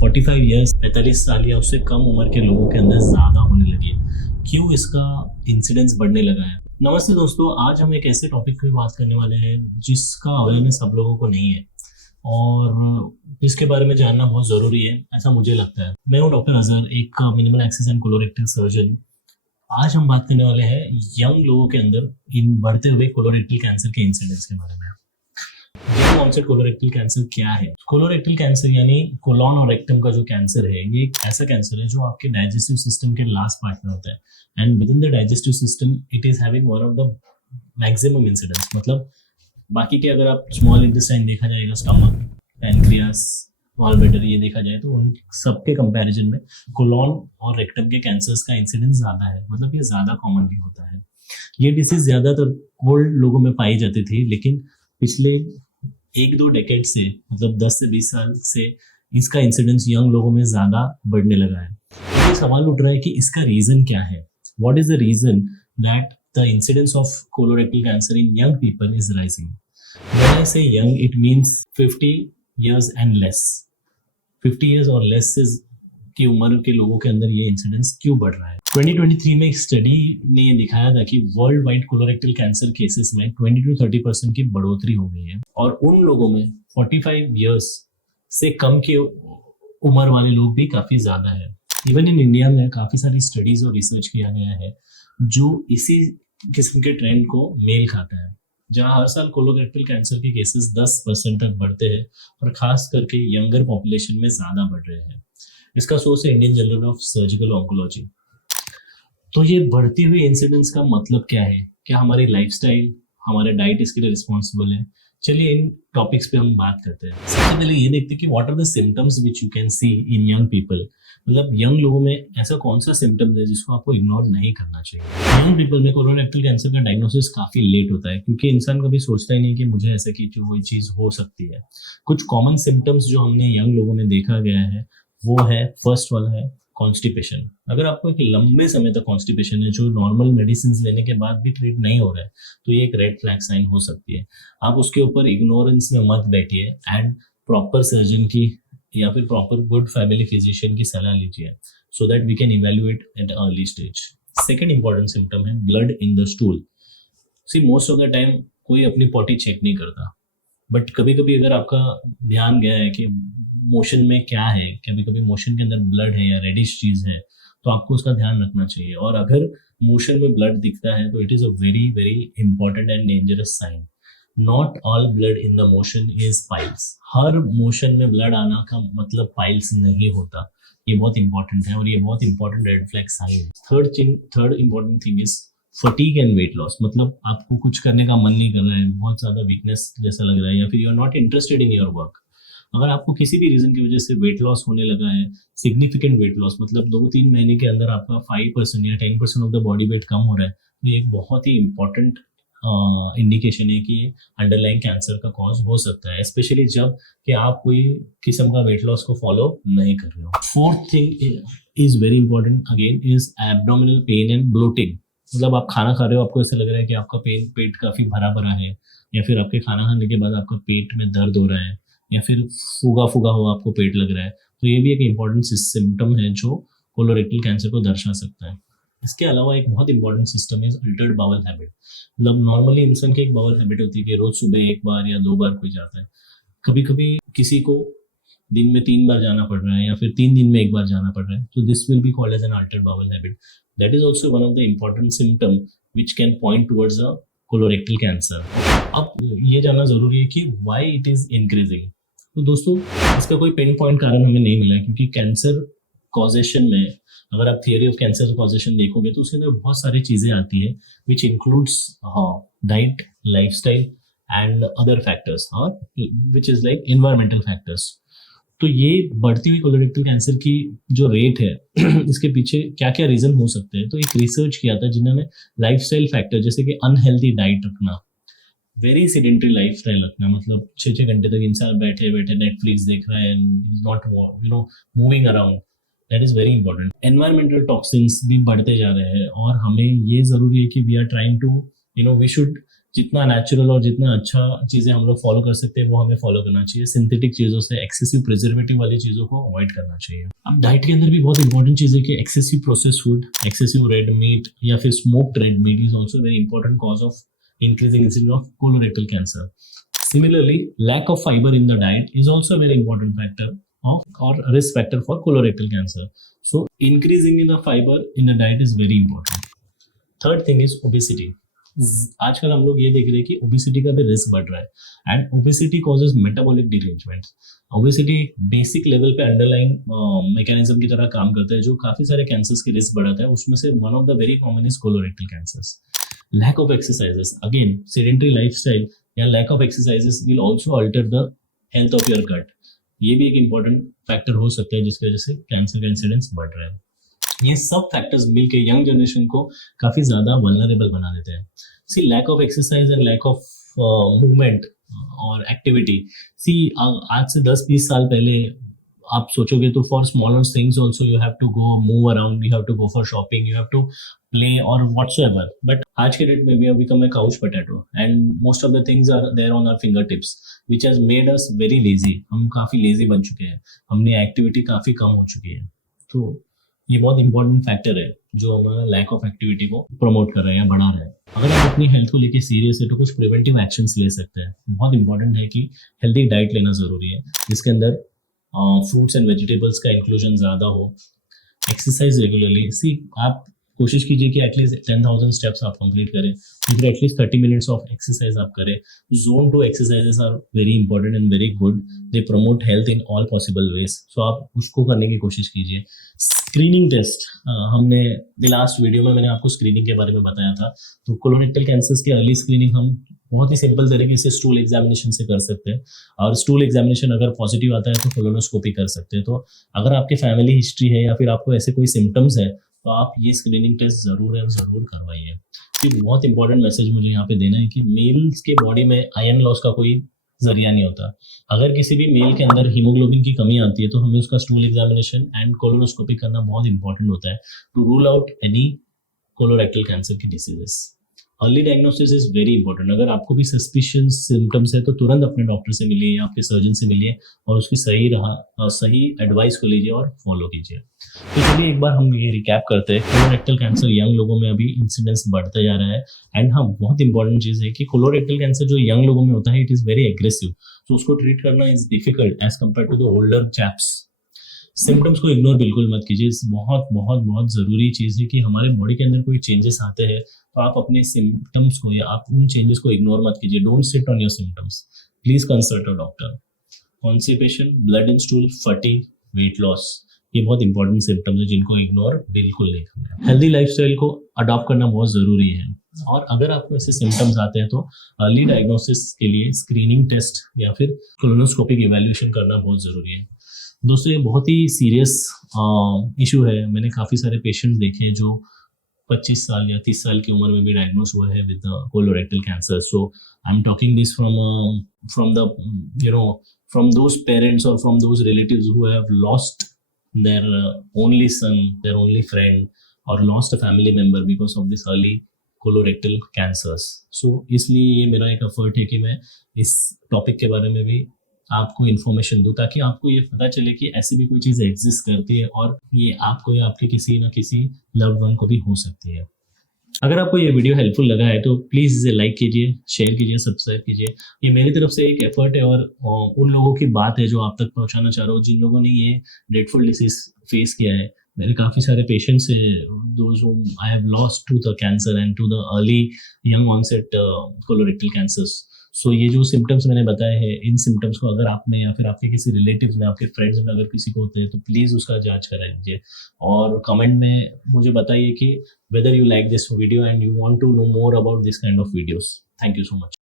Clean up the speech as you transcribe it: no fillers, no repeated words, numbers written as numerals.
45 years 45 साल या उससे कम उम्र के लोगों के अंदर ज़्यादा होने लगी है। क्यों इसका इंसिडेंस बढ़ने लगा है? नमस्ते दोस्तों, आज हम एक ऐसे टॉपिक पे बात करने वाले हैं जिसका अवेयरनेस सब लोगों को नहीं है और जिसके बारे में जानना बहुत ज़रूरी है, ऐसा मुझे लगता है। मैं हूँ डॉक्टर अजहर, एक minimal access and colorectal surgeon. आज हम बात करने वाले हैं यंग लोगों के अंदर इन बढ़ते हुए कोलोरेक्टल कैंसर के इंसिडेंस के बारे में। यंग ऑनसेट कोलोरेक्टल कैंसर क्या है? कोलोरेक्टल कैंसर यानी कोलॉन और रेक्टम का जो कैंसर है, ये एक ऐसा कैंसर है जो आपके डाइजेस्टिव सिस्टम के लास्ट पार्ट में होता है and with in the digestive system it is having one of the maximum incidence. मतलब बाकी के अगर आप स्मॉल इंटेस्टाइन देखा जाएगा, स्टमक, पैनक्रियास, स्मॉल ब्लैडर, ये देखा जाए तो उन सबके कंपैरिजन में कोलॉन और रेक्टम के कैंसर्स का इंसिडेंस ज्यादा है। मतलब ये ज्यादा कॉमनली होता है। ये डिसीज ज्यादातर ओल्ड लोगों में पाई जाती थी, लेकिन पिछले 1-2 डेकेड से, मतलब 10 से 20 साल से इसका इंसिडेंस यंग लोगों में ज्यादा बढ़ने लगा है। तो सवाल उठ रहा है कि इसका रीजन क्या है? What is the reason that the incidence of colorectal cancer in young people is rising? When I say young, it means 50 years and less. 50 years और लेस की उम्र के लोगों के अंदर ये इंसिडेंस क्यों बढ़ रहा है? 2023 में एक स्टडी ने ये दिखाया था कि world wide colorectal cancer cases में 20-30% की बढ़ोतरी हो गई है और उन लोगों में 45 years से कम की उम्र वाले लोग भी काफी ज्यादा है। इवन इन इंडिया में काफी सारी स्टडीज और रिसर्च किया गया है जो इसी किस्म के ट्रेंड को मेल खाता है, जहां हर साल कोलोरेक्टल कैंसर के केसेस 10% तक बढ़ते हैं और खास करके यंगर पॉपुलेशन में ज्यादा बढ़ रहे हैं। इसका सोर्स है Indian journal of surgical oncology. तो ये बढ़ती हुई इंसिडेंस का मतलब क्या है? क्या हमारी लाइफस्टाइल, हमारा डाइट इसके लिए रिस्पॉन्सिबल है? चलिए इन टॉपिक्स पे हम बात करते हैं। सबसे पहले ये देखते हैं कि what are the symptoms which you can see in young people. मतलब यंग लोगों में ऐसा कौन सा सिम्टम्स है जिसको आपको इग्नोर नहीं करना चाहिए? यंग पीपल में कोलोरेक्टल कैंसर का डायग्नोसिस काफी लेट होता है, क्योंकि इंसान कभी कोई नहीं कि मुझे ऐसा की कोई चीज हो सकती है। कुछ कॉमन सिम्टम्स जो हमने यंग लोगों में देखा गया है वो है, फर्स्ट वाला है कॉन्स्टिपेशन। अगर आपको एक लंबे समय तक कॉन्स्टिपेशन है जो नॉर्मल मेडिसिन लेने के बाद भी ट्रीट नहीं हो रहा है, तो ये एक रेड फ्लैग साइन हो सकती है। आप उसके ऊपर इग्नोरेंस में मत बैठिए एंड प्रॉपर सर्जन की या फिर प्रॉपर गुड फैमिली फिजिशियन की सलाह लीजिए so that we can evaluate at early stage. Second important symptom है blood in the stool. See most of the time कोई अपनी पॉटी चेक नहीं करता, बट कभी कभी अगर आपका ध्यान गया है कि मोशन में क्या है, कभी कभी मोशन के अंदर ब्लड है या रेडिश चीज है, तो आपको उसका ध्यान रखना चाहिए। और अगर मोशन में ब्लड दिखता है तो it is a very very important and dangerous sign. Not all blood in the motion is piles. हर मोशन में ब्लड आना का मतलब पाइल्स नहीं होता। ये बहुत इंपॉर्टेंट है और ये बहुत इंपॉर्टेंट रेड फ्लैग साइन है। Third important thing is fatigue and weight loss. मतलब आपको कुछ करने का मन नहीं कर रहा है, बहुत ज्यादा वीकनेस जैसा लग रहा है, या फिर you are not interested in your work. अगर आपको किसी भी रीजन की वजह से वेट लॉस होने लगा है, सिग्निफिकेंट वेट लॉस, मतलब 2-3 महीने के अंदर आपका 5% या 10% ऑफ द बॉडी वेट कम हो रहा है, तो ये एक बहुत ही इंपॉर्टेंट इंडिकेशन है कि अंडरलाइन कैंसर का कॉज हो सकता है, स्पेशली जब कि आप कोई किस्म का वेट लॉस को फॉलो नहीं कर रहे हो। Fourth thing is very important again is abdominal pain and bloating. मतलब आप खाना खा रहे हो, आपको ऐसा लग रहा है कि आपका पेट काफी भरा भरा है, या फिर आपके खाना खाने के बाद आपका पेट में दर्द हो रहा है, या फिर फूगा फूगा हुआ आपको पेट लग रहा है, तो ये भी एक इंपॉर्टेंट सिम्टम है जो कोलोरेक्टल कैंसर को दर्शा सकता है। इसके अलावा एक बहुत इंपॉर्टेंट सिस्टम है अल्टर्ड बाउल हैबिट। मतलब नॉर्मली इंसान की एक बाउल हैबिट होती है कि रोज सुबह 1 बार या 2 बार कोई जाता है। कभी कभी किसी को दिन में 3 बार जाना पड़ रहा है या फिर 3 दिन में 1 बार जाना पड़ रहा है, तो this will be called as an altered bowel habit. That is also one of the important symptom which can point towards a colorectal cancer. अब ये जानना जरूरी है कि व्हाई इट इज इंक्रीजिंग। तो दोस्तों, इसका कोई पिन पॉइंट कारण हमें नहीं मिला है, क्योंकि कैंसर कॉजेशन में अगर आप थियरी ऑफ कैंसर कॉजेशन देखोगे तो उसके अंदर बहुत सारी चीजें आती है which includes diet, lifestyle and other factors, और which is like environmental factors. तो ये बढ़ती हुई कोलोरेक्टल कैंसर की जो रेट है इसके पीछे क्या क्या रीजन हो सकते हैं? तो एक रिसर्च किया था जिन्होंने लाइफस्टाइल फैक्टर, जैसे कि अनहेल्दी डाइट रखना, वेरी सेडेंटरी लाइफ स्टाइल रखना, मतलब 6-6 घंटे तक इंसान बैठे बैठे नेटफ्लिक्स देख रहा है and is not moving around, that is very important. Environmental toxins भी बढ़ते जा रहे हैं और हमें ये जरूरी है कि we are trying to we should जितना नेचुरल और जितना अच्छा चीज़ें हम लोग फॉलो कर सकते हैं वो हमें फॉलो करना चाहिए। सिंथेटिक चीज़ों से, एक्सेसिव प्रिजर्वेटिव वाली चीज़ों को अवॉइड करना चाहिए। अब डाइट के अंदर भी बहुत इंपॉर्टेंट चीज़ है कि excessive process food, excessive red meat या फिर smoked red meat is also very important cause of increasing incidence of colorectal cancer. Similarly, lack of fiber in the diet is also a very important factor of or risk factor for colorectal cancer. So, increasing in the fiber in the diet is very important. Third thing is obesity. आजकल हम लोग ये देख रहे हैं कि obesity का भी रिस्क बढ़ रहा है and obesity causes metabolic derangement. Obesity basic level पे अंडरलाइन मैकेनिज्म की तरह काम करता है जो काफी सारे कैंसर्स के रिस्क बढ़ाता है। उसमें से one of the very common is colorectal cancers. Lack of exercises, again sedentary lifestyle या lack of exercises will also alter the health of your gut. ये भी एक इंपॉर्टेंट फैक्टर हो सकता है जिसकी वजह से कैंसर का इंसिडेंस बढ़ रहा है। ये सब फैक्टर्स मिलके यंग जनरेशन को काफी ज्यादा वल्नरेबल बना देते हैं। See lack of exercise and lack of movement और एक्टिविटी। सी आज से 10-20 साल पहले आप सोचोगे तो for smaller things also you have to go move around, you have to go for shopping, you have to play और व्हाट्सएवर। बट आज के डेट में we have become a couch potato and most of the things are there on our finger tips which has made us very lazy. हम काफी lazy बन चुके हैं, हमने एक्टिविटी काफी कम हो चुकी है। तो ये बहुत इंपॉर्टेंट फैक्टर है जो हमारा लैक ऑफ एक्टिविटी को प्रमोट कर रहे हैं या बढ़ा रहे हैं। अगर आप अपनी हेल्थ को लेके सीरियस है तो कुछ प्रिवेंटिव एक्शंस ले सकते हैं। बहुत इंपॉर्टेंट है कि हेल्दी डाइट लेना ज़रूरी है जिसके अंदर फ्रूट्स एंड वेजिटेबल्स का इंक्लूजन ज़्यादा हो। एक्सरसाइज रेगुलरली, सी आप कोशिश कीजिए कि एटलीस्ट 10,000 स्टेप्स आप कंप्लीट करें, फिर एटलीस्ट 30 मिनट्स ऑफ एक्सरसाइज आप करें। Zone 2 exercises are very important and very good, they promote health in all possible ways. So आप उसको करने की कोशिश कीजिए। स्क्रीनिंग टेस्ट, हमने द लास्ट वीडियो में मैंने आपको स्क्रीनिंग के बारे में बताया था। तो कोलोरेक्टल कैंसर्स के अर्ली स्क्रीनिंग हम बहुत ही सिंपल तरीके से स्टूल एग्जामिनेशन से कर सकते हैं और स्टूल एग्जामिनेशन अगर पॉजिटिव आता है तो कोलोनोस्कोपी कर सकते हैं। तो अगर आपके फैमिली हिस्ट्री है या फिर आपको ऐसे कोई सिम्टम्स है तो आप ये स्क्रीनिंग टेस्ट जरूर है जरूर करवाइए। फिर बहुत इंपॉर्टेंट मैसेज मुझे यहाँ पे देना है कि मेल्स के बॉडी में आयरन लॉस का कोई जरिया नहीं होता। अगर किसी भी मेल के अंदर हीमोग्लोबिन की कमी आती है तो हमें उसका स्टूल एग्जामिनेशन एंड कोलोनोस्कोपी करना बहुत इंपॉर्टेंट होता है to rule out any colorectal cancer की diseases. Early diagnosis is very important. अगर आपको भी सस्पिशियस सिम्टम्स है तो तुरंत अपने डॉक्टर से मिलिए या आपके सर्जन से मिलिए और उसकी सही एडवाइस को लीजिए और फॉलो कीजिए। तो चलिए एक बार हम ये रिकैप करते हैं। कोलोरेक्टल कैंसर यंग लोगों में अभी इंसिडेंस बढ़ता जा रहा है एंड हाँ बहुत इंपॉर्टेंट चीज़ है कि कोलोरेक्टल कैंसर जो यंग लोगों में होता है इट इज़ वेरी एग्रेसिव, तो उसको ट्रीट करना is difficult as compare to the older chaps. Symptoms को इग्नोर बिल्कुल मत कीजिए। बहुत बहुत बहुत ज़रूरी चीज़ है कि हमारे बॉडी के अंदर कोई चेंजेस आते हैं तो आप अपने सिम्टम्स को या आप उन चेंजेस को इग्नोर मत कीजिए। Don't sit on your symptoms, please consult a doctor. Constipation, blood in stool, fatigue, weight loss, ये बहुत इंपॉर्टेंट सिम्टम्स है जिनको इग्नोर बिल्कुल नहीं करना है। हेल्दी लाइफस्टाइल को अडॉप्ट करना बहुत ज़रूरी है और अगर आपको ऐसे सिम्टम्स आते हैं तो अर्ली डायग्नोसिस के लिए स्क्रीनिंग टेस्ट या फिर कोलोनोस्कोपिक इवैल्यूएशन करना बहुत ज़रूरी है। दोस्तों ये बहुत ही सीरियस इशू है। मैंने काफ़ी सारे पेशेंट्स देखे हैं जो 25 साल या 30 साल की उम्र में भी डायग्नोज हुआ है with colorectal cancer. So I am talking this from the from those parents और from those relatives who have lost their only son, their only friend, or lost a family member because of this early colorectal cancers. So इसलिए ये मेरा एक effort है कि मैं इस topic के बारे में भी आपको इन्फॉर्मेशन दूँ ताकि आपको ये पता चले कि ऐसी भी कोई चीज़ एग्जिस्ट करती है और ये आपको या आपके किसी ना किसी लव्ड वन को भी हो सकती है। अगर आपको ये वीडियो हेल्पफुल लगा है तो प्लीज़ इसे लाइक कीजिए, शेयर कीजिए, सब्सक्राइब कीजिए। ये मेरी तरफ से एक एफर्ट है और उन लोगों की बात है जो आप तक पहुंचाना चाह रहा हूँ जिन लोगों ने ये ड्रेडफुल डिसीज फेस किया है। मेरे काफ़ी सारे पेशेंट्स हैं those whom I have lost to the cancer and to the early young onset colorectal cancers. सो ये जो सिम्टम्स मैंने बताए हैं इन सिम्टम्स को अगर आप में या फिर आपके किसी रिलेटिव्स में, आपके फ्रेंड्स में अगर किसी को होते हैं तो प्लीज़ उसका जांच करा लीजिए और कमेंट में मुझे बताइए कि whether you like this video and you want to know more about this kind of videos. Thank you so much.